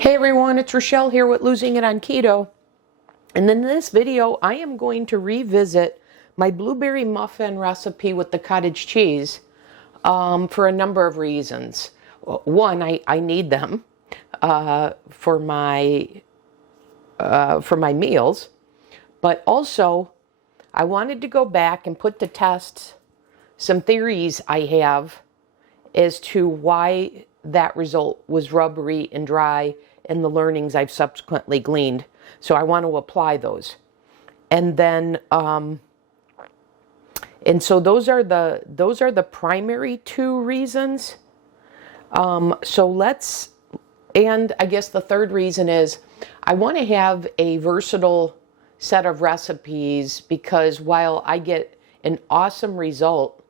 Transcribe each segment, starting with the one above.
Hey everyone, it's Rochelle here with Losing It on Keto. And in this video, I am going to revisit my blueberry muffin recipe with the cottage cheese for a number of reasons. One, I need them for my meals, but also I wanted to go back and put to test some theories I have as to why that result was rubbery and dry and the learnings I've subsequently gleaned. So I want to apply those. And then, and so those are the primary two reasons. And I guess the third reason is I want to have a versatile set of recipes, because while I get an awesome result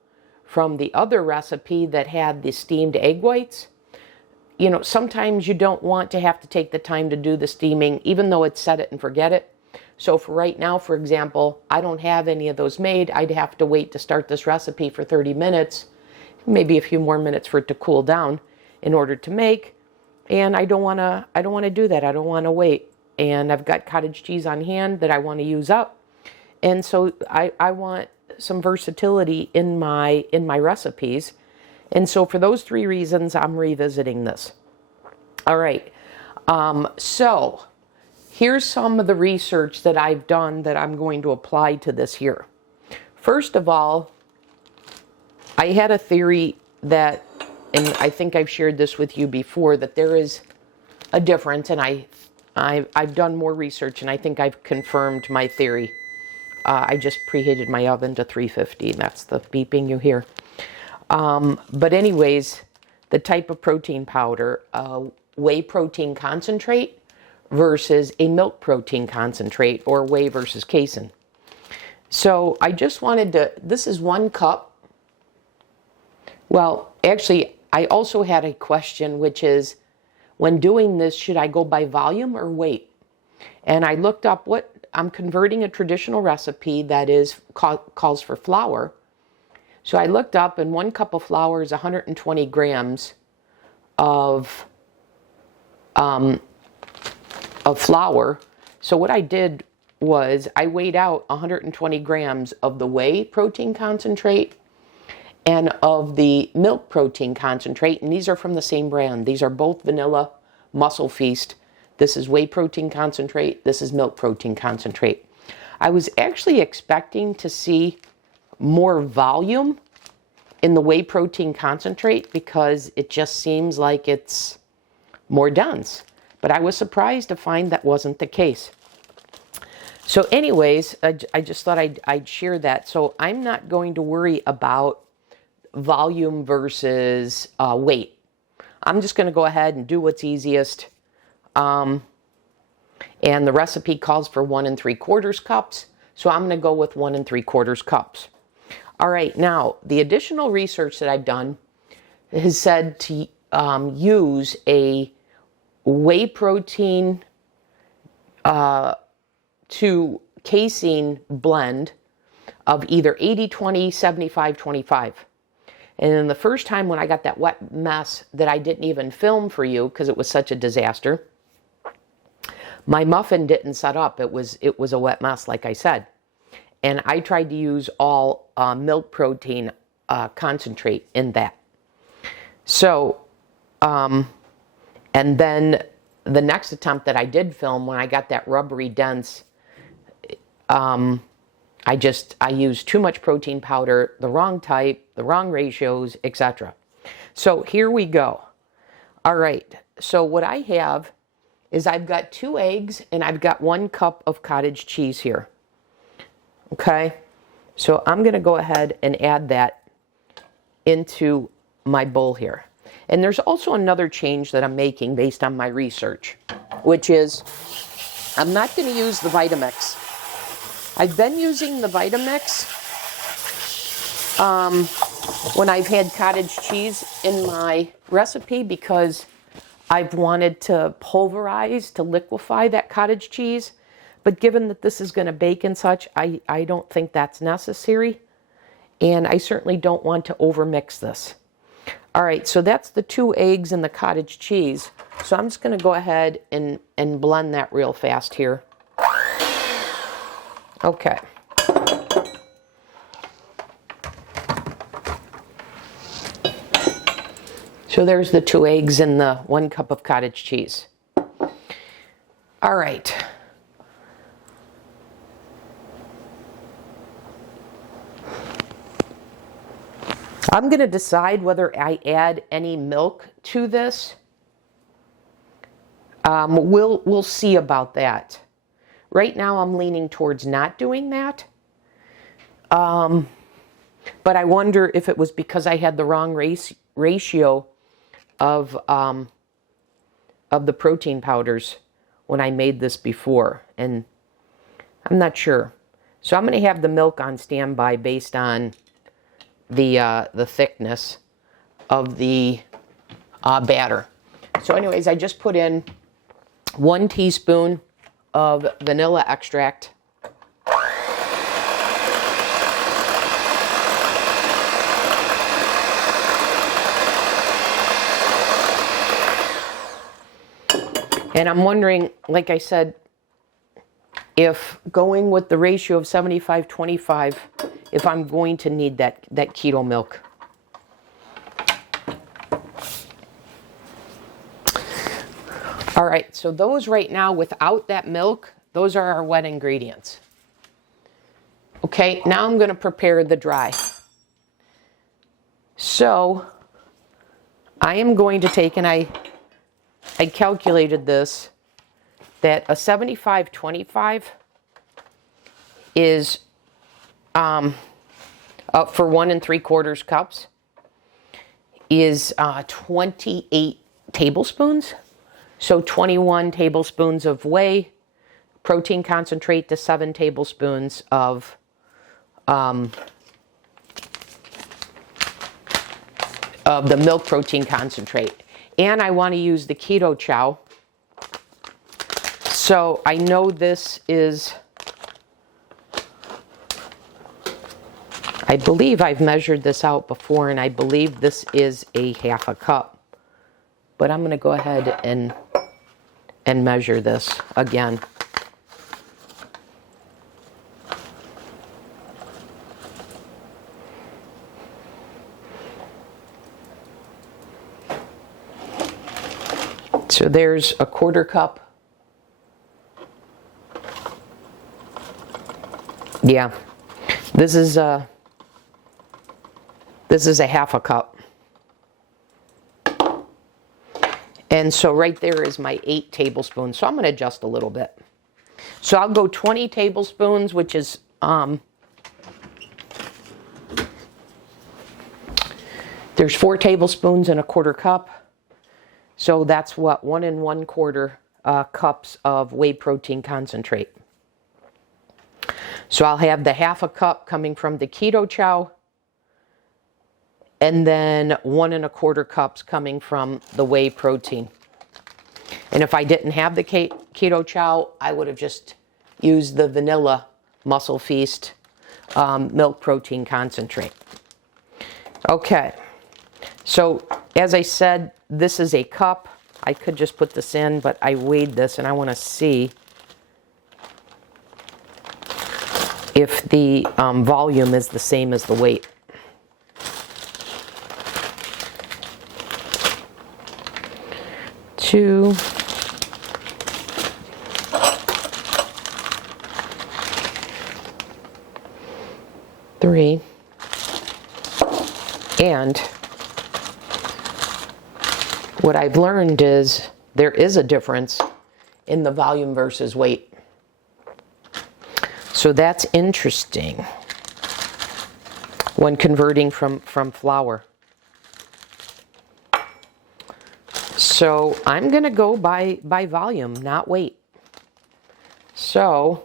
from the other recipe that had the steamed egg whites, you know, sometimes you don't want to have to take the time to do the steaming, even though it's set it and forget it. So for right now, for example, I don't have any of those made. I'd have to wait to start this recipe for 30 minutes, maybe a few more minutes for it to cool down in order to make. And I don't want to do that. I don't want to wait. And I've got cottage cheese on hand that I want to use up. And so I want some versatility in my recipes. And so for those three reasons, I'm revisiting this. All right. So here's some of the research that I've done that I'm going to apply to this here. First of all, I had a theory that, and I think I've shared this with you before, that there is a difference, and I've done more research, and I think I've confirmed my theory. I just preheated my oven to 350, and that's the beeping you hear. But anyways, the type of protein powder, whey protein concentrate versus a milk protein concentrate, or whey versus casein. So I just wanted to, this is 1 cup. Well, actually, I also had a question, which is, when doing this, should I go by volume or weight? And I looked up what, I'm converting a traditional recipe that is calls for flour. So I looked up, and 1 cup of flour is 120 grams of flour. So what I did was I weighed out 120 grams of the whey protein concentrate and of the milk protein concentrate, and these are from the same brand. These are both vanilla Muscle Feast. This is whey protein concentrate. This is milk protein concentrate. I was actually expecting to see more volume in the whey protein concentrate because it just seems like it's more dense. But I was surprised to find that wasn't the case. So anyways, I just thought I'd share that. So I'm not going to worry about volume versus weight. I'm just going to go ahead and do what's easiest. And the recipe calls for 1 3/4 cups. So I'm going to go with 1 3/4 cups. All right, now, the additional research that I've done has said to use a whey protein to casein blend of either 80-20, 75-25. And then the first time when I got that wet mess that I didn't even film for you because it was such a disaster, my muffin didn't set up. It was a wet mess, like I said. And I tried to use all milk protein concentrate in that. So, and then the next attempt that I did film, when I got that rubbery dense, I used too much protein powder, the wrong type, the wrong ratios, etc. So here we go. All right, so what I have is I've got 2 eggs and I've got 1 cup of cottage cheese here. Okay, so I'm going to go ahead and add that into my bowl here. And there's also another change that I'm making based on my research, which is I'm not going to use the Vitamix. I've been using the Vitamix when I've had cottage cheese in my recipe because I've wanted to pulverize, to liquefy that cottage cheese. But given that this is going to bake and such, I don't think that's necessary. And I certainly don't want to overmix this. All right, so that's the 2 eggs and the cottage cheese. So I'm just going to go ahead and blend that real fast here. Okay. So there's the 2 eggs and the 1 cup of cottage cheese. All right. I'm going to decide whether I add any milk to this. We'll see about that. Right now I'm leaning towards not doing that. But I wonder if it was because I had the wrong ratio of the protein powders when I made this before, and I'm not sure. So I'm going to have the milk on standby based on the thickness of the batter. So anyways, I just put in 1 teaspoon of vanilla extract. And I'm wondering, like I said, if going with the ratio of 75-25, if I'm going to need that keto milk. All right, so those right now, without that milk, those are our wet ingredients. Okay, now I'm going to prepare the dry. So I am going to take, and I calculated this, that a 75-25 is up for 1 3/4 cups is 28 tablespoons. So 21 tablespoons of whey protein concentrate to 7 tablespoons of the milk protein concentrate. And I want to use the Keto Chow. So I know this is, I believe I've measured this out before, and I believe this is a 1/2 cup. But I'm going to go ahead and measure this again. So there's a 1/4 cup. Yeah, this is a 1/2 cup. And so right there is my 8 tablespoons. So I'm going to adjust a little bit. So I'll go 20 tablespoons, which is there's 4 tablespoons in a 1/4 cup. So that's what, 1 1/4 cups of whey protein concentrate. So I'll have the 1/2 cup coming from the Keto Chow, and then 1 1/4 cups coming from the whey protein. And if I didn't have the Keto Chow, I would have just used the vanilla Muscle Feast milk protein concentrate. Okay, so as I said, this is a cup. I could just put this in, but I weighed this and I want to see if the volume is the same as the weight. Two, three, and what I've learned is there is a difference in the volume versus weight. So that's interesting when converting from flour. So I'm going to go by volume, not weight. So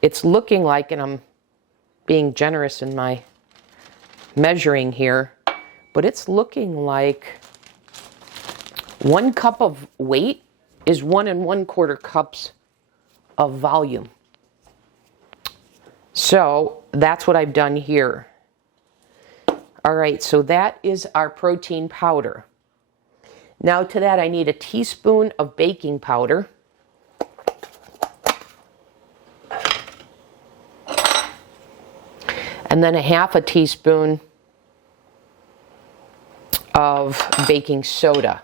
it's looking like, and I'm being generous in my measuring here, but it's looking like 1 cup of weight is 1 1/4 cups of volume. So that's what I've done here. All right, so that is our protein powder. Now to that I need a teaspoon of baking powder. And then a half a teaspoon of baking soda.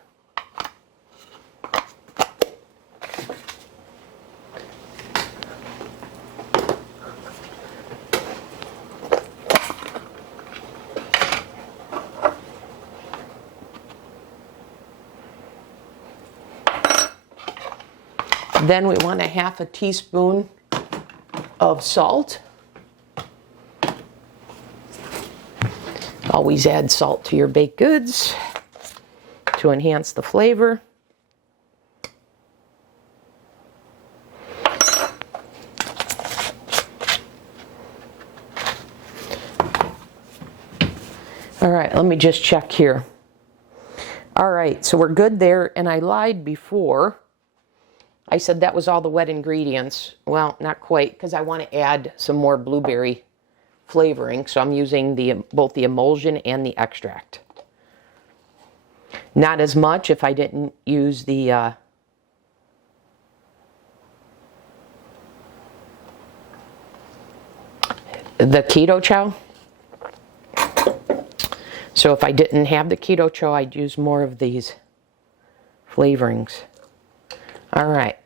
Then we want a half a teaspoon of salt. Always add salt to your baked goods to enhance the flavor. All right, let me just check here. All right, so we're good there, and I lied before. I said that was all the wet ingredients. Well, not quite, because I want to add some more blueberry flavoring, so I'm using both the emulsion and the extract. Not as much if I didn't use the Keto Chow. So if I didn't have the Keto Chow, I'd use more of these flavorings. All right.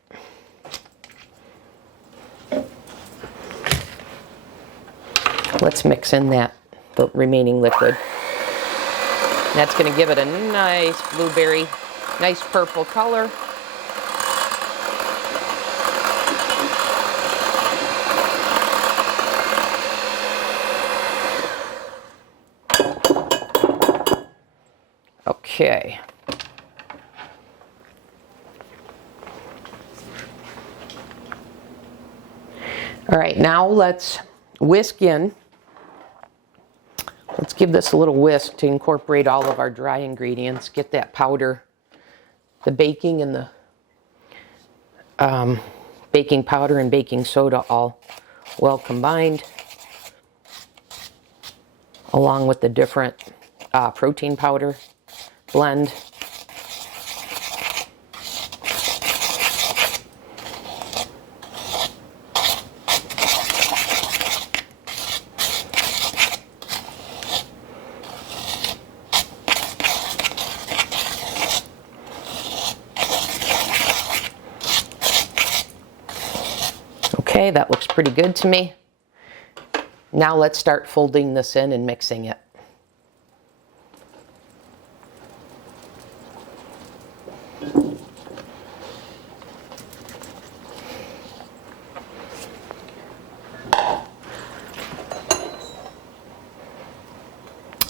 Let's mix in the remaining liquid. That's going to give it a nice blueberry, nice purple color. Okay. All right, now let's whisk in. Let's give this a little whisk to incorporate all of our dry ingredients. Get that powder, the baking and the baking powder and baking soda all well combined, along with the different protein powder blend. Okay, that looks pretty good to me. Now let's start folding this in and mixing it.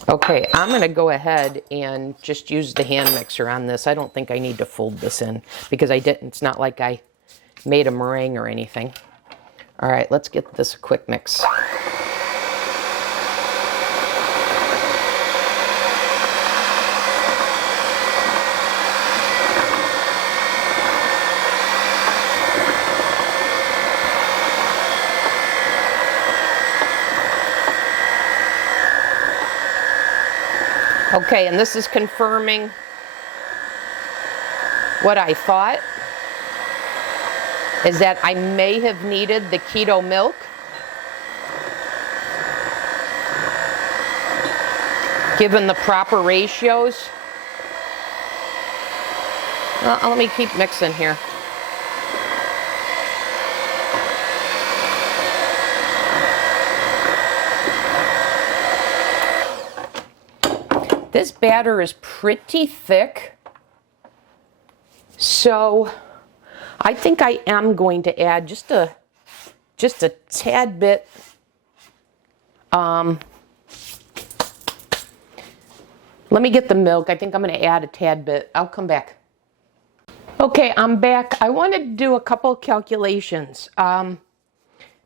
Okay, I'm going to go ahead and just use the hand mixer on this. I don't think I need to fold this in because I didn't. It's not like I made a meringue or anything. All right, let's get this a quick mix. Okay, and this is confirming what I thought, is that I may have needed the keto milk. Given the proper ratios. Well, let me keep mixing here. This batter is pretty thick, so I think I am going to add just a tad bit. Let me get the milk. I think I'm going to add a tad bit. I'll come back. Okay, I'm back. I wanted to do a couple of calculations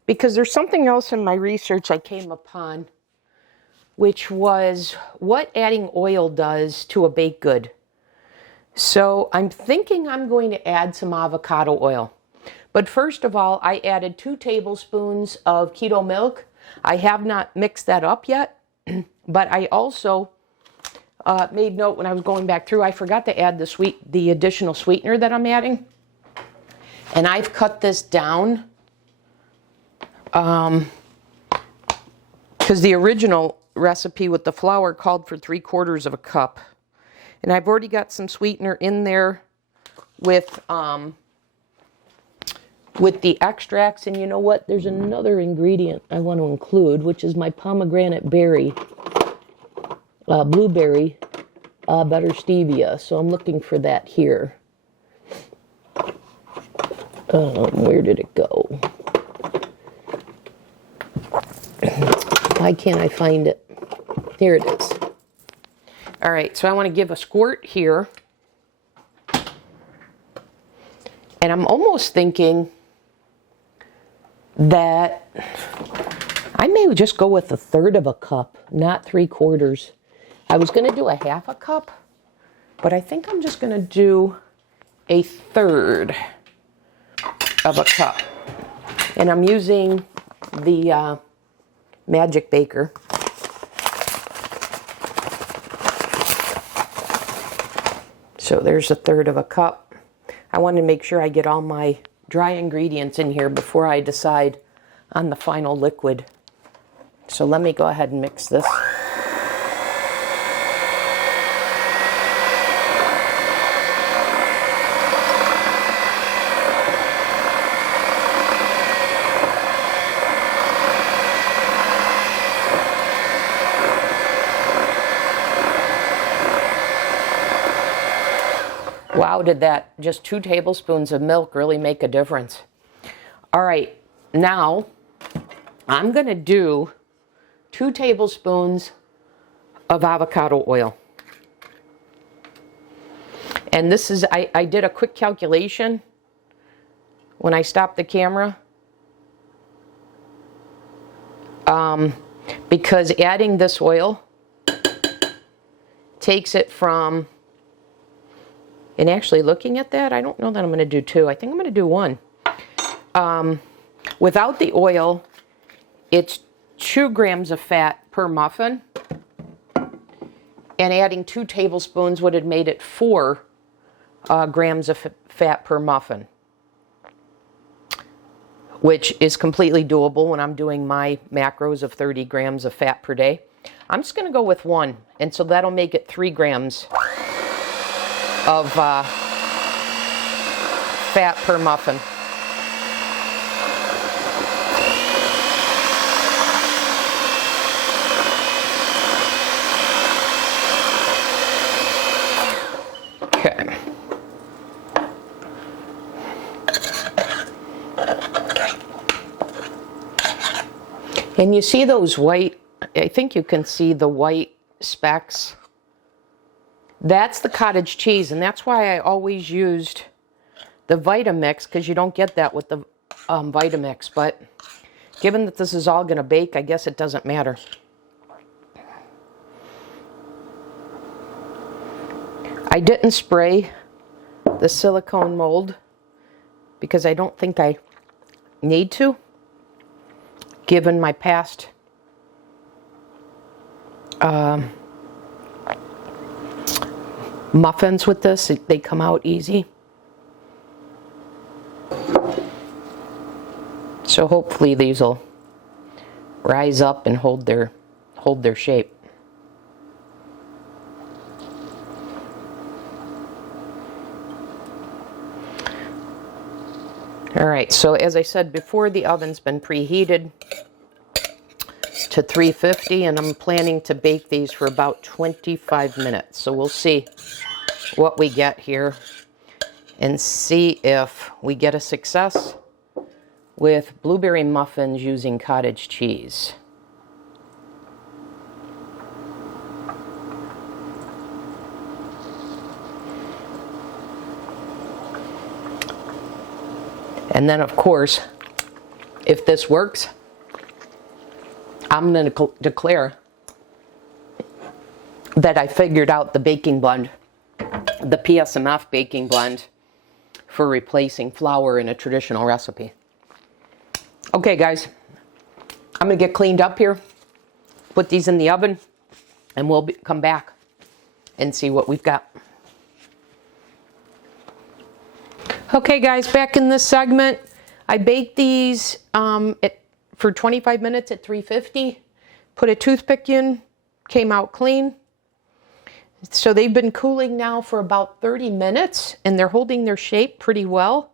because there's something else in my research I came upon, which was what adding oil does to a baked good. So I'm thinking I'm going to add some avocado oil. But first of all, I added 2 tablespoons of keto milk. I have not mixed that up yet. But I also made note when I was going back through, I forgot to add the additional sweetener that I'm adding. And I've cut this down because the original recipe with the flour called for 3/4 of a cup. And I've already got some sweetener in there with the extracts. And you know what? There's another ingredient I want to include, which is my pomegranate berry, blueberry, butter stevia. So I'm looking for that here. Where did it go? Why can't I find it? Here it is. All right, so I want to give a squirt here. And I'm almost thinking that I may just go with 1/3 of a cup, not 3/4. I was going to do 1/2 a cup, but I think I'm just going to do 1/3 of a cup. And I'm using the Magic Baker. So there's 1/3 of a cup. I want to make sure I get all my dry ingredients in here before I decide on the final liquid. So let me go ahead and mix this. Wow, did that just 2 tablespoons of milk really make a difference? All right, now I'm going to do 2 tablespoons of avocado oil. And this is, I did a quick calculation when I stopped the camera. Because adding this oil takes it from, and actually looking at that, I don't know that I'm going to do 2. I think I'm going to do 1. Without the oil, it's 2 grams of fat per muffin. And adding 2 tablespoons would have made it 4 grams of fat per muffin, which is completely doable when I'm doing my macros of 30 grams of fat per day. I'm just going to go with 1, and so that'll make it 3 grams of fat per muffin. Okay. And you see those white, I think you can see the white specks. That's the cottage cheese, and that's why I always used the Vitamix, because you don't get that with the Vitamix. But given that this is all going to bake, I guess it doesn't matter. I didn't spray the silicone mold because I don't think I need to, given my past muffins with this. They come out easy. So hopefully these will rise up and hold their shape. All right, so as I said before, the oven's been preheated to 350, and I'm planning to bake these for about 25 minutes. So we'll see what we get here and see if we get a success with blueberry muffins using cottage cheese. And then, of course, if this works, I'm going to declare that I figured out the baking blend, the PSMF baking blend for replacing flour in a traditional recipe. Okay, guys, I'm going to get cleaned up here, put these in the oven, and we'll come back and see what we've got. Okay guys, back in this segment, I baked these for 25 minutes at 350, put a toothpick in, came out clean. So they've been cooling now for about 30 minutes and they're holding their shape pretty well.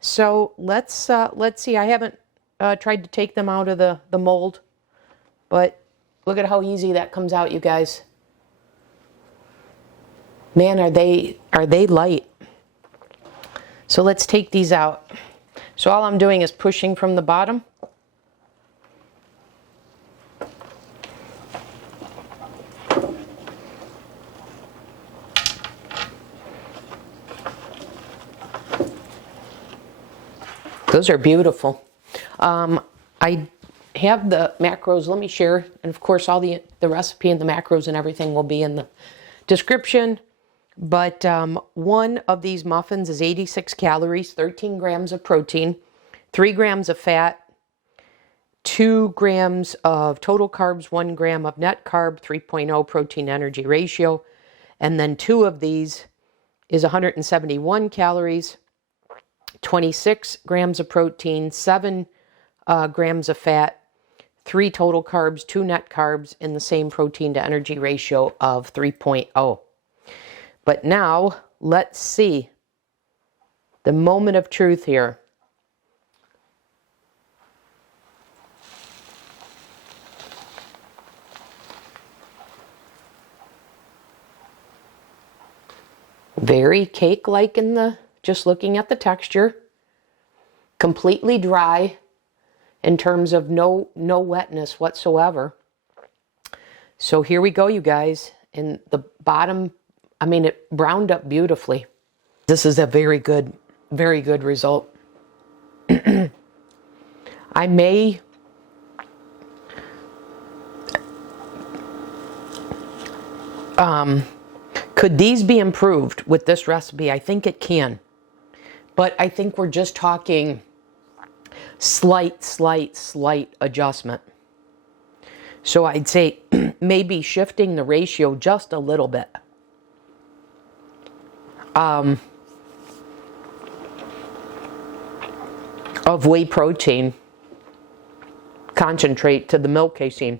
So let's see. I haven't tried to take them out of the mold, but look at how easy that comes out, you guys. Man, are they light. So let's take these out. So all I'm doing is pushing from the bottom. Those are beautiful. I have the macros, let me share, and of course all the recipe and the macros and everything will be in the description. But one of these muffins is 86 calories, 13 grams of protein, 3 grams of fat, 2 grams of total carbs, 1 gram of net carb, 3.0 protein energy ratio. And then 2 of these is 171 calories, 26 grams of protein, 7 grams of fat, 3 total carbs, 2 net carbs, in the same protein to energy ratio of 3.0. But now, let's see the moment of truth here. Very cake-like just looking at the texture. Completely dry in terms of no wetness whatsoever. So here we go, you guys. In the bottom, I mean, it browned up beautifully. This is a very good result. I may could these be improved with this recipe? I think it can. But I think we're just talking slight adjustment. So I'd say maybe shifting the ratio just a little bit. Of whey protein concentrate to the milk casein.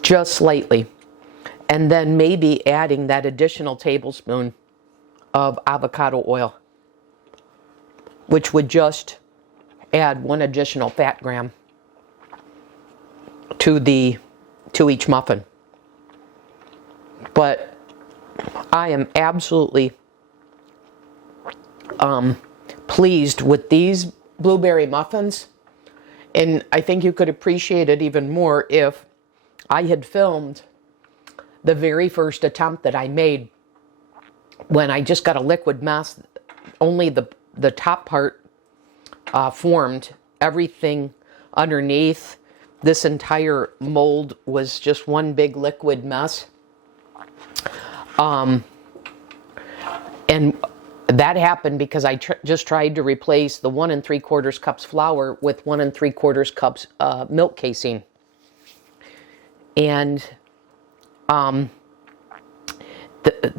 Just slightly. And then maybe adding that additional tablespoon of avocado oil, which would just add 1 additional fat gram to each muffin. But I am absolutely pleased with these blueberry muffins, and I think you could appreciate it even more if I had filmed the very first attempt that I made when I just got a liquid mess. Only the top part formed. Everything underneath, this entire mold was just one big liquid mess. And that happened because I just tried to replace the 1 3/4 cups flour with 1 3/4 cups milk casein. And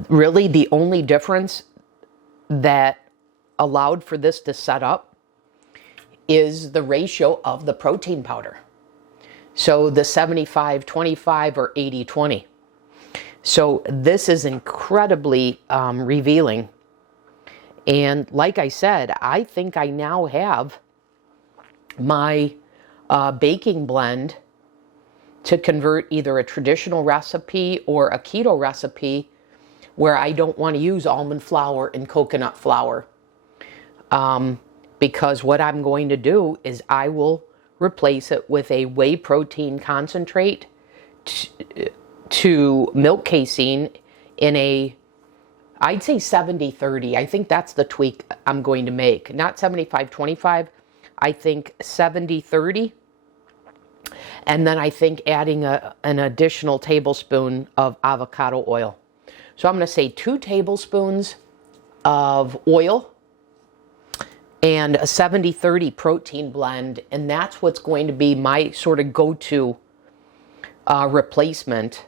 really the only difference that allowed for this to set up is the ratio of the protein powder. So the 75-25 or 80-20. So this is incredibly revealing. And like I said, I think I now have my baking blend to convert either a traditional recipe or a keto recipe where I don't want to use almond flour and coconut flour. Because what I'm going to do is I will replace it with a whey protein concentrate to milk casein in a, I'd say 70-30. I think that's the tweak I'm going to make. Not 75-25. I think 70-30. And then I think adding an additional tablespoon of avocado oil. So I'm going to say 2 tablespoons of oil and a 70-30 protein blend, and that's what's going to be my sort of go-to replacement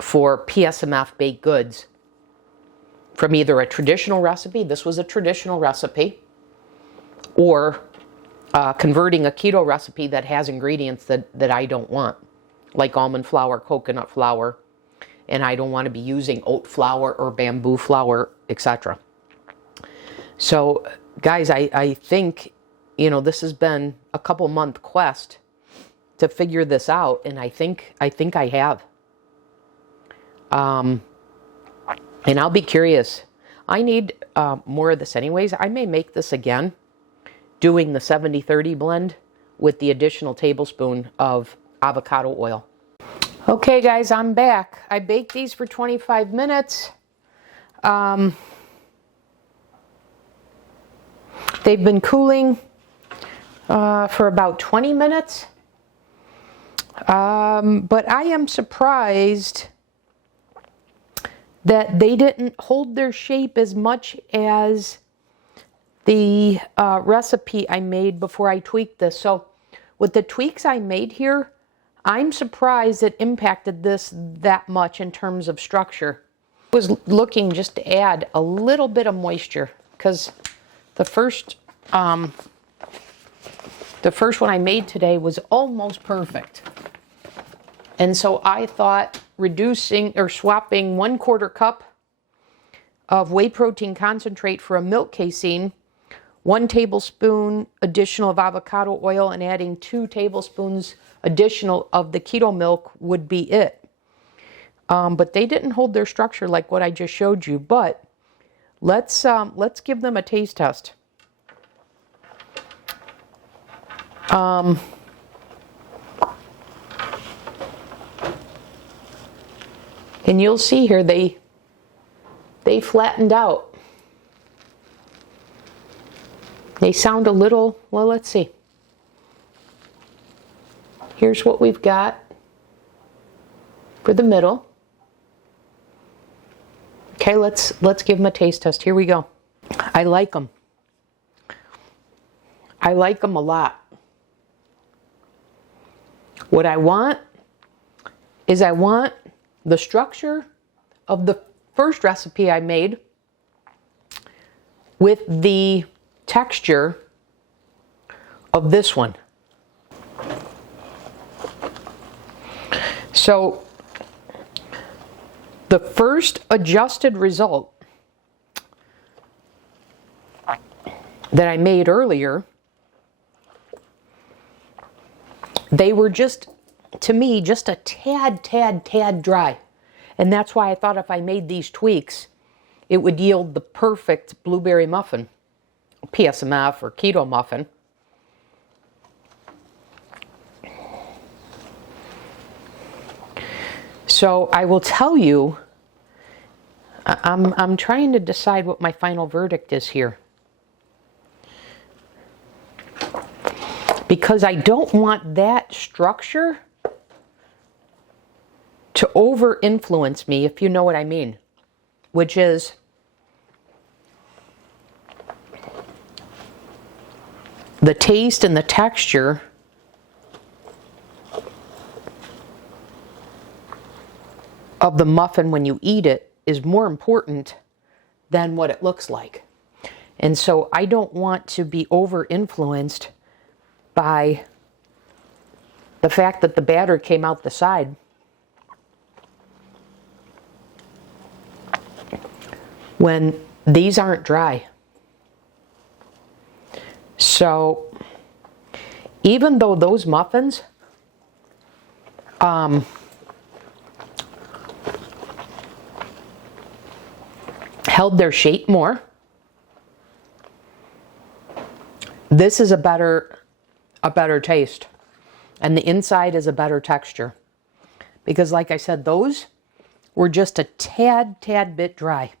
for PSMF baked goods from either a traditional recipe, this was a traditional recipe, or converting a keto recipe that has ingredients that I don't want, like almond flour, coconut flour, and I don't want to be using oat flour or bamboo flour, etc. So, guys, I think, you know, this has been a couple-month quest to figure this out, and I think I have. And I'll be curious. I need more of this anyways. I may make this again, doing the 70-30 blend with the additional tablespoon of avocado oil. Okay, guys, I'm back. I baked these for 25 minutes. They've been cooling for about 20 minutes. But I am surprised that they didn't hold their shape as much as the recipe I made before I tweaked this. So with the tweaks I made here, I'm surprised it impacted this that much in terms of structure. I was looking just to add a little bit of moisture because the first one I made today was almost perfect. And so I thought reducing or swapping 1/4 cup of whey protein concentrate for a milk casein, 1 tablespoon additional of avocado oil, and adding 2 tablespoons additional of the keto milk would be it. But they didn't hold their structure like what I just showed you. But let's give them a taste test. And you'll see here they flattened out. They sound a little, well, let's see. Here's what we've got for the middle. Okay, let's give them a taste test. Here we go. I like them. I like them a lot. What I want is I want the structure of the first recipe I made with the texture of this one. So the first adjusted result that I made earlier, they were just, to me, just a tad dry. And that's why I thought if I made these tweaks, it would yield the perfect blueberry muffin, PSMF or keto muffin. So I will tell you, I'm trying to decide what my final verdict is here. Because I don't want that structure to over-influence me, if you know what I mean. Which is, the taste and the texture of the muffin when you eat it is more important than what it looks like. And so I don't want to be over-influenced by the fact that the batter came out the side. When these aren't dry. So even though those muffins held their shape more, this is a better taste, and the inside is a better texture, because like I said, those were just a tad bit dry.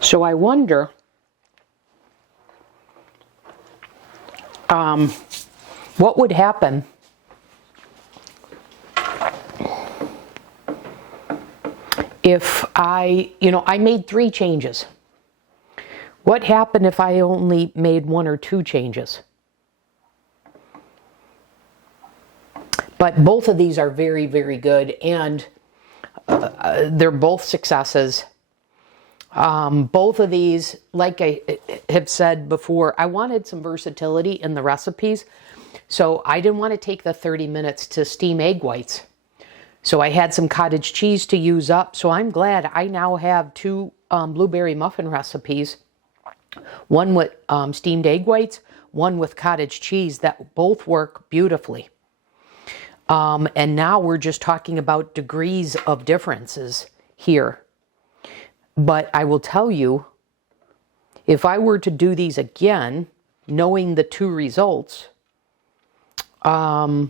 So I wonder what would happen if I made 3 changes. What happened if I only made 1 or 2 changes? But both of these are very, very good, and they're both successes. Both of these, like I have said before, I wanted some versatility in the recipes. So I didn't want to take the 30 minutes to steam egg whites. So I had some cottage cheese to use up. So I'm glad I now have 2 blueberry muffin recipes. One with steamed egg whites, one with cottage cheese that both work beautifully. And now we're just talking about degrees of differences here. But I will tell you, if I were to do these again, knowing the 2 results, I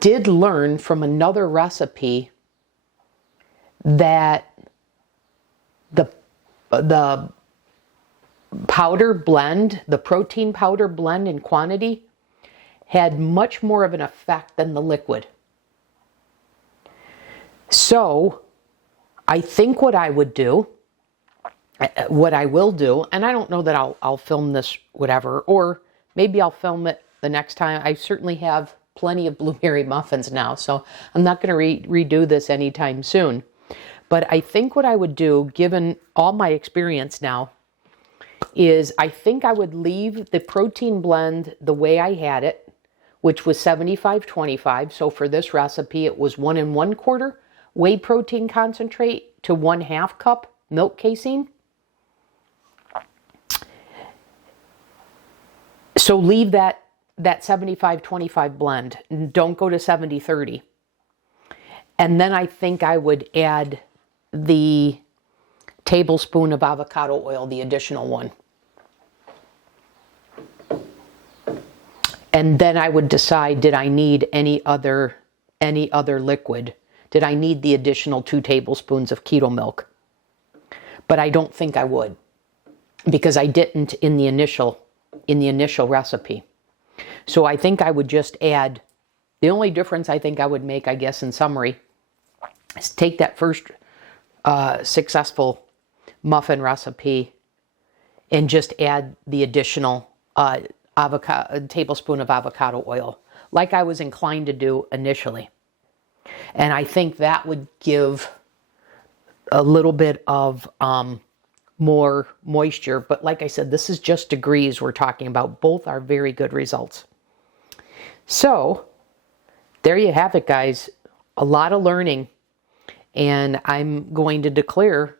did learn from another recipe that the powder blend, the protein powder blend in quantity, had much more of an effect than the liquid. So I think what I would do, what I will do, and I don't know that I'll film this whatever, or maybe I'll film it the next time. I certainly have plenty of blueberry muffins now, so I'm not going to redo this anytime soon. But I think what I would do, given all my experience now, is I think I would leave the protein blend the way I had it, which was 75-25. So for this recipe, it was 1 1/4 whey protein concentrate to 1/2 cup milk casein. So leave that 75-25 blend. Don't go to 70-30. And then I think I would add the tablespoon of avocado oil, the additional one. And then I would decide, did I need any other liquid? Did I need the additional 2 tablespoons of keto milk? But I don't think I would, because I didn't in the initial recipe. So I think I would just add, the only difference I think I would make, I guess in summary, is take that first successful muffin recipe and just add the additional tablespoon of avocado oil, like I was inclined to do initially. And I think that would give a little bit of more moisture. But like I said, this is just degrees we're talking about. Both are very good results. So there you have it, guys. A lot of learning. And I'm going to declare,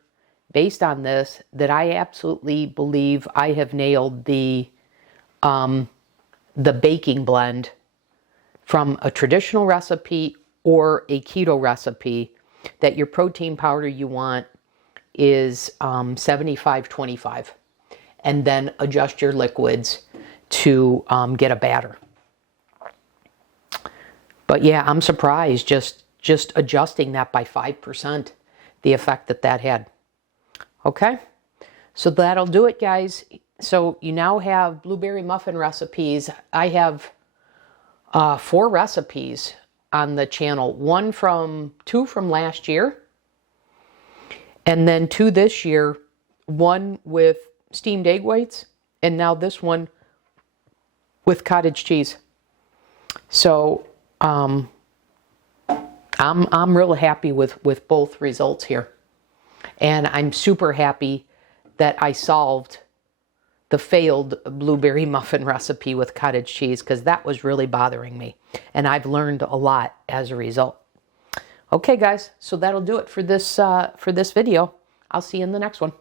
based on this, that I absolutely believe I have nailed the baking blend from a traditional recipe or a keto recipe, that your protein powder you want is 75-25, and then adjust your liquids to get a batter. But yeah, I'm surprised just adjusting that by 5%, the effect that had. Okay, so that'll do it, guys. So you now have blueberry muffin recipes. I have 4 recipes on the channel. 2 from last year, and then 2 this year. 1 with steamed egg whites, and now this one with cottage cheese. So I'm real happy with both results here, and I'm super happy that I solved the failed blueberry muffin recipe with cottage cheese, because that was really bothering me, and I've learned a lot as a result. Okay, guys, so that'll do it for this video. I'll see you in the next one.